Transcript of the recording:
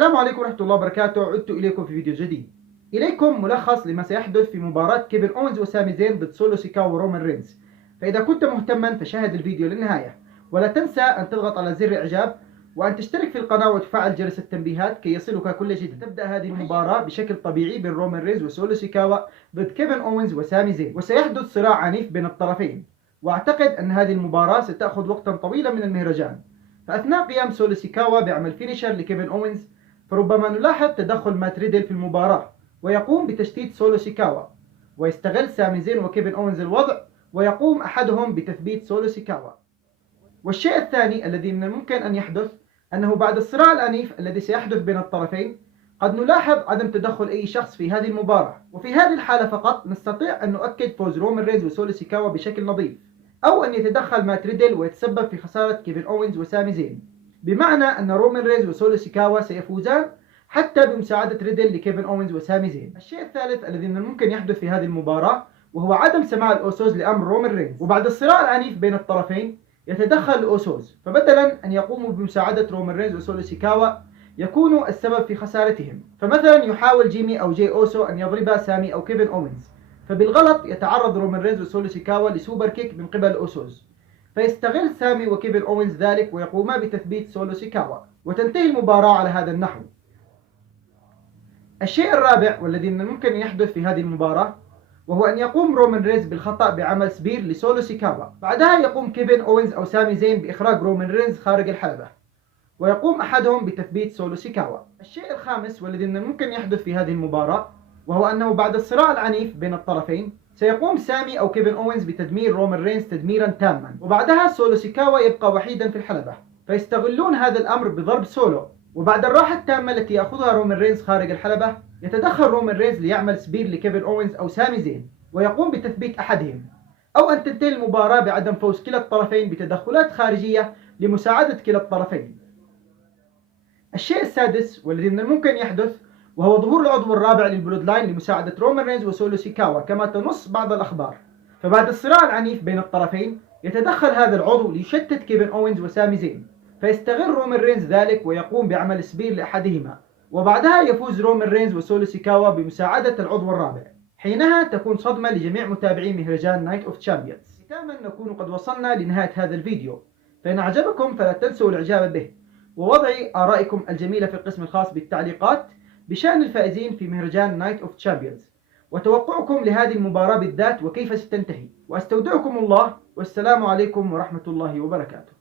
السلام عليكم ورحمة الله وبركاته. عدت إليكم في فيديو جديد. إليكم ملخص لما سيحدث في مباراة كيفن أوينز وسامي زين ضد سولو سيكاوا ورومان رينز. فإذا كنت مهتما فشاهد الفيديو للنهاية، ولا تنسى أن تضغط على زر الإعجاب وأن تشترك في القناة وتفعل جرس التنبيهات كي يصلك كل جديد. تبدأ هذه المباراة بشكل طبيعي بين رومان رينز وسولو سيكاوا ضد كيفن أوينز وسامي زين، وسيحدث صراع عنيف بين الطرفين. وأعتقد أن هذه المباراة ستأخذ وقتا طويلا من المهرجان. فأثناء قيام سولو سيكاوا بعمل فينيشر لكيفن أوينز، فربما نلاحظ تدخل مات ريدل في المباراة ويقوم بتشتيت سولو سيكاوا، ويستغل سامي زين وكيفن أوينز الوضع ويقوم أحدهم بتثبيت سولو سيكاوا. والشيء الثاني الذي من الممكن أن يحدث أنه بعد الصراع العنيف الذي سيحدث بين الطرفين قد نلاحظ عدم تدخل أي شخص في هذه المباراة، وفي هذه الحالة فقط نستطيع أن نؤكد فوز رومان رينز وسولو سيكاوا بشكل نظيف، أو أن يتدخل مات ريدل ويتسبب في خسارة كيفن أوينز وسامي زين، بمعنى أن رومان رينز وسولو سيكاوا سيفوزان حتى بمساعدة ريدل لكيفن أوينز وسامي زين. الشيء الثالث الذي من الممكن يحدث في هذه المباراة وهو عدم سماع الأوسوس لأمر رومان رينز، وبعد الصراع العنيف بين الطرفين يتدخل الأوسوس، فبدلا أن يقوموا بمساعدة رومان رينز وسولو سيكاوا يكونوا السبب في خسارتهم. فمثلا يحاول جيمي أو جي أوسو أن يضرب سامي أو كيفن أوينز، فبالغلط يتعرض رومان رينز وسولو سيكاوا لسوبر كيك من قبل الأوسوس، فيستغل سامي وكيفن أوينز ذلك ويقوما بتثبيت سولو سيكاوا، وتنتهي المباراة على هذا النحو. الشيء الرابع والذي من الممكن أن يحدث في هذه المباراة وهو أن يقوم رومان رينز بالخطأ بعمل سبير لسولو سيكاوا، بعدها يقوم كيفن أوينز أو سامي زين بإخراج رومان رينز خارج الحلبة، ويقوم أحدهم بتثبيت سولو سيكاوا. الشيء الخامس والذي من الممكن يحدث في هذه المباراة وهو أنه بعد الصراع العنيف بين الطرفين سيقوم سامي أو كيفن أوينز بتدمير رومان رينز تدميرا تاما، وبعدها سولو سيكاوا يبقى وحيدا في الحلبة، فيستغلون هذا الأمر بضرب سولو. وبعد الراحة التامة التي يأخذها رومان رينز خارج الحلبة يتدخل رومان رينز ليعمل سبير لكيفن أوينز أو سامي زين ويقوم بتثبيت أحدهم، أو أن تنتهي المباراة بعدم فوز كلا الطرفين بتدخلات خارجية لمساعدة كلا الطرفين. الشيء السادس والذي من الممكن يحدث وهو ظهور العضو الرابع للبلود لاين لمساعدة رومان رينز وسولو سيكاوا كما تنص بعض الأخبار. فبعد الصراع العنيف بين الطرفين يتدخل هذا العضو ليشتت كيفن أوينز وسامي زين، فيستغل رومان رينز ذلك ويقوم بعمل سبير لأحدهما، وبعدها يفوز رومان رينز وسولو سيكاوا بمساعدة العضو الرابع. حينها تكون صدمة لجميع متابعي مهرجان نايت اوف تشامبيونز. ختاما نكون قد وصلنا لنهاية هذا الفيديو، فإن أعجبكم فلا تنسوا الإعجاب به ووضع آرائكم الجميلة في القسم الخاص بالتعليقات بشأن الفائزين في مهرجان نايت اوف تشامبيونز وتوقعكم لهذه المباراة بالذات وكيف ستنتهي. وأستودعكم الله، والسلام عليكم ورحمة الله وبركاته.